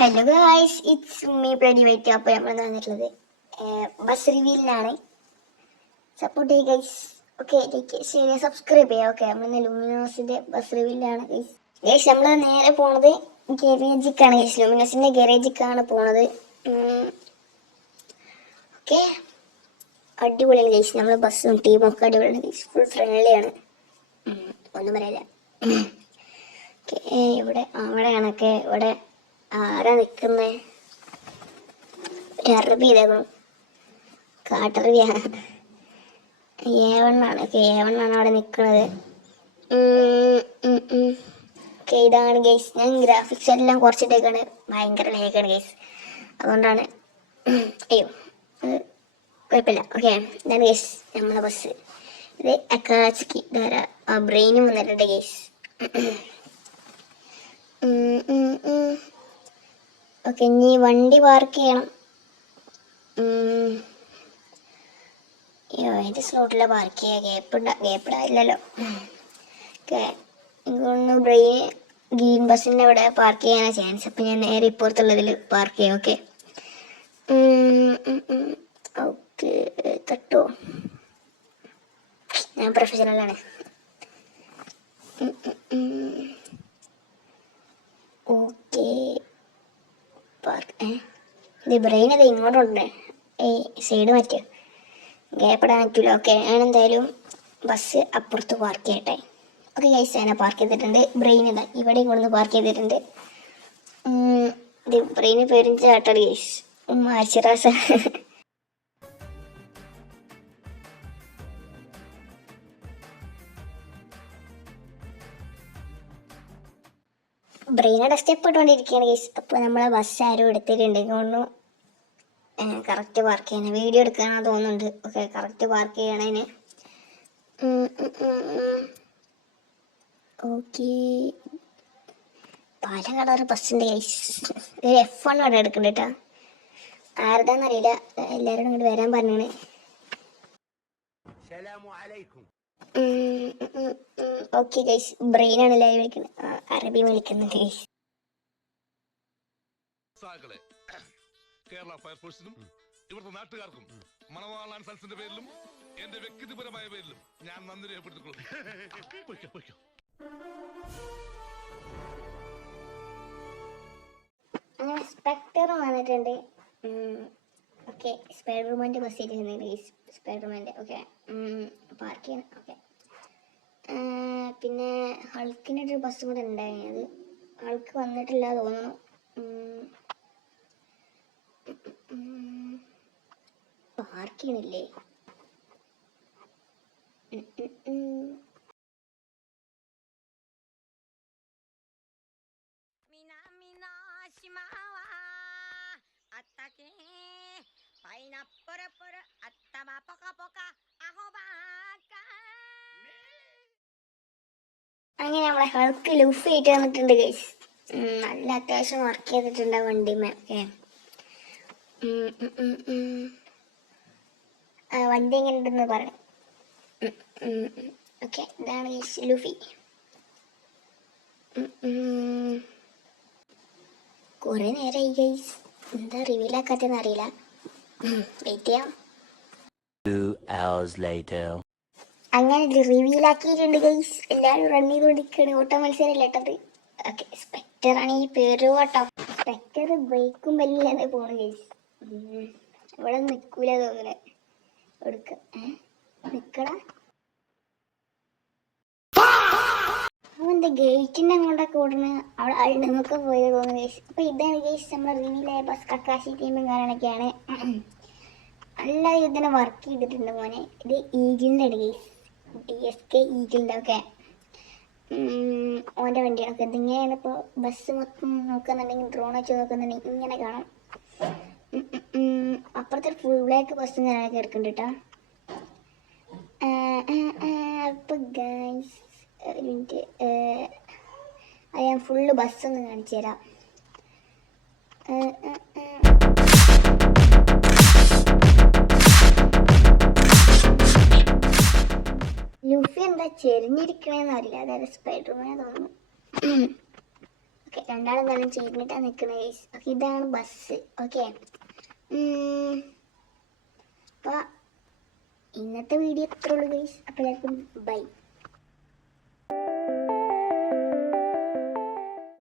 Hello guys, it's me pretty white. അപ്പോൾ നമ്മൾ വന്നിട്ടുള്ളത് ബസ് റിവ്യൂവിലാണ്. സപ്പോർട്ട് ചെയ്യുക ഗൈസ്. ഓക്കെ, ശരി, സബ്സ്ക്രൈബ് ചെയ്യുക. ഓക്കെ, നമ്മൾ ലൂമിനോസിൻ്റെ ബസ് റിവ്യൂവിലാണ് ഗൈസ്. ഗൈസ്, നമ്മൾ നേരെ പോണത് ഗാരേജിക്കാണ് ഗൈസ്. ലൂമിനോസിൻ്റെ ഗാരേജിക്കാണ് പോണത്. ഓക്കെ, അടിപൊളിയാണ് ഗൈസ്. നമ്മൾ ബസ്സും ടീമും ഒക്കെ അടിപൊളിയാണ് ഗൈസ്. ഫുൾ ഫ്രണ്ട്ലിയാണ്, ഒന്നും പറയില്ല. ഇവിടെ അവിടെയാണൊക്കെ ഇവിടെ ആരാ നിൽക്കുന്നത്? ഒരു അറബി ഇതായിരുന്നു, കാട്ടറബിയാണ്. ഏവണ്ണാണ്. ഏവണ്ണാണ് അവിടെ നിൽക്കുന്നത്. ഇതാണ് ഗൈസ്. ഞാൻ ഗ്രാഫിക്സ് എല്ലാം കുറച്ചിട്ടേക്കാണ്. ഭയങ്കര ലേക്കാണ് ഗൈസ്, അതുകൊണ്ടാണ്. അയ്യോ, കുഴപ്പമില്ല. ഓക്കെ, ഇതാണ് ഗൈസ് നമ്മളെ ബസ്. ഇത് അക്കാച്ചിക്ക് ധാരാ ബ്രെയിനും വന്നിട്ടുണ്ട് ഗൈസ്. ഓക്കെ, ഇനി വണ്ടി പാർക്ക് ചെയ്യണം. ഏത് സ്ലോട്ടിലാണ് പാർക്ക് ചെയ്യുക? ഗ്യാപ്പിടായില്ലല്ലോ. ഓക്കെ, എനിക്കൊന്ന് ഗ്രീൻ ബസ്സിൻ്റെ അവിടെ പാർക്ക് ചെയ്യാനാണ് ചാൻസ്. അപ്പം ഞാൻ നേരെ ഇപ്പുറത്തുള്ളതിൽ പാർക്ക് ചെയ്യാം. ഓക്കെ ഓക്കെ, തട്ടോ, ഞാൻ പ്രൊഫഷണലാണ്. ഓക്കെ, ഇത് ബ്രെയിൻ അത് ഇങ്ങോട്ടുണ്ട്. സൈഡ് മാറ്റിയോ? ഗ്യാപ്പിടാൻ പറ്റില്ല. ഓക്കെ, ഞാനെന്തായാലും ബസ് അപ്പുറത്ത് പാർക്ക് ചെയ്യട്ടെ. ഓക്കെ ഗൈസ്, ഞാൻ പാർക്ക് ചെയ്തിട്ടുണ്ട്. ബ്രെയിൻ ഇതാ ഇവിടെ കൊണ്ടുവന്ന് പാർക്ക് ചെയ്തിട്ടുണ്ട്. ഇത് ബ്രെയിന് പേരും ചാട്ടാണ് ഗൈസ്. മാച്ചിറാസ. ബ്രെയിനയുടെ സ്റ്റെപ്പ് ഇട്ടുകൊണ്ടിരിക്കുകയാണ് ഗൈസ്. അപ്പോൾ നമ്മളെ ബസ് ആരും എടുത്തിട്ടുണ്ട്. കൊണ്ടു കറക്റ്റ് പാർക്ക് ചെയ്യാൻ വീഡിയോ എടുക്കാനാണ് തോന്നുന്നുണ്ട്. ഓക്കെ, കറക്റ്റ് പാർക്ക് ചെയ്യണേന്. ഓക്കെ, പല കളർ ബസ്സിൻ്റെ ഗൈസ്. ഒരു F1 അവിടെ എടുക്കുന്നുണ്ട് കേട്ടോ. ആരുതാന്നറിയില്ല, എല്ലാവരും ഇങ്ങോട്ട് വരാൻ പറഞ്ഞാണ്. ഓക്കെ ഗൈസ്, ബ്രെയിനാണ് എല്ലാവരും വിളിക്കുന്നത്. അറബി വിളിക്കുന്നുണ്ട് ഗൈസ്. കേരള ഫയർഫോഴ്സിനും ഇവിടുത്തെ നാട്ടുകാർക്കും മണവാളാൻ സൽസിന്റെ പേരിലും എന്റെ വ്യക്തിപരമായ പേരിലും ഞാൻ നന്ദി രേഖപ്പെടുത്തിക്കൊള്ളുന്നു. അങ്ങനെ സ്പെക്ടറും വന്നിട്ടുണ്ട്. ഓക്കെ, സ്പൈഡർമാൻ്റെ ബസ് ഇരിക്കുന്നുണ്ട്. സ്പൈഡർമാൻ്റെ. ഓക്കെ, പാർക്ക് ചെയ്യണം. ഓക്കെ, പിന്നെ ഹൾക്കിൻ്റെ ഒരു ബസ്സും കൂടെ ഉണ്ടായിരുന്നത്. ഹൾക്ക് വന്നിട്ടില്ല തോന്നുന്നു. പാർക്ക് ചെയ്യണില്ലേ? അങ്ങനെ നമ്മളെ ഹൾക്ക് ലൂഫ് ചെയ്തിട്ട് വന്നിട്ടുണ്ട് ഗൈസ്. നല്ല അത്യാവശ്യം വർക്ക് ചെയ്തിട്ടുണ്ട് ആ വണ്ടിമേ. വണ്ടി എങ്ങനെ ഉണ്ടെന്ന് പറയാം. ഓക്കെ, ഇതാണ് ഗൈസ് ലൂഫി. കുറെ നേരമായി ഗൈസ്, എന്താ റിവീലാക്കാത്തെന്ന് അറിയില്ല. വെയിറ്റ് ചെയ്യാം. അങ്ങനെ റിവീലാക്കിയിട്ടുണ്ട് ഗൈസ്. എല്ലാവരും റൺ ചെയ്തുകൊണ്ടിരിക്കുകയാണ്. ഓട്ട മത്സരം ഇട്ടത്. ഓക്കെ, സ്പെക്ടർ ആണ് ഈ പേര് കേട്ടോ. സ്പെക്ടർ ബ്രേക്കും വലിയ പോണു ഗൈസ്. ഇവിടെ നിൽക്കൂല തോന്നുന്നു. എടുക്ക നിക്കടാ. അവൻ്റെ ഗേറ്റിൻ്റെ അങ്ങോട്ടൊക്കെ ഓടുന്ന അവിടെ അഴുന്നൊക്കെ പോയത് തോന്നുന്നു ഗൈസ്. അപ്പോൾ ഇതാണ് ഗൈസ് നമ്മുടെ റിവീലായ ബസ്. കക്കാശി ടീമും കാരണമൊക്കെയാണ്. നല്ല ഇതിനെ വർക്ക് ചെയ്തിട്ടുണ്ട് മോനെ. ഇത് ഈഗിളിൻ്റെ ആണ് ഗൈസ്, DSK ഈഗിളിൻ്റെ. ഓക്കെ, ഓൻ്റെ വണ്ടിയാണ്. ഓക്കെ, ഇതിങ്ങനെയാണ്. ഇപ്പോൾ ബസ് മൊത്തം നോക്കുന്നുണ്ടെങ്കിൽ ഡ്രോൺ വെച്ച് നോക്കുന്നുണ്ടെങ്കിൽ ഇങ്ങനെ കാണാം. അപ്പുറത്തെ ഫുൾ ബ്ലാക്ക് ബസ് ഞാനൊക്കെ എടുക്കുന്നുണ്ട് കേട്ടോ. അപ്പോൾ ഗൈസ് ഒരു മിനിറ്റ്, അത് ഞാൻ ഫുള്ള് ബസ്സൊന്ന് കാണിച്ചു തരാം. ലൂഫി എന്താ ചെരിഞ്ഞിരിക്കണേന്ന് അറിയില്ല. അതായത് സ്പൈഡർമാൻ തോന്നുന്നു. ഓക്കെ, രണ്ടാളെന്തായാലും ചേർന്നിട്ടാണ് നിൽക്കുന്നത് ഗൈസ്. ഓക്കെ, ഇതാണ് ബസ്. ഓക്കെ, അപ്പോൾ ഇന്നത്തെ വീഡിയോ ഇത്രേ ഉള്ളൂ ഗൈസ്. അപ്പോൾ എല്ലാവർക്കും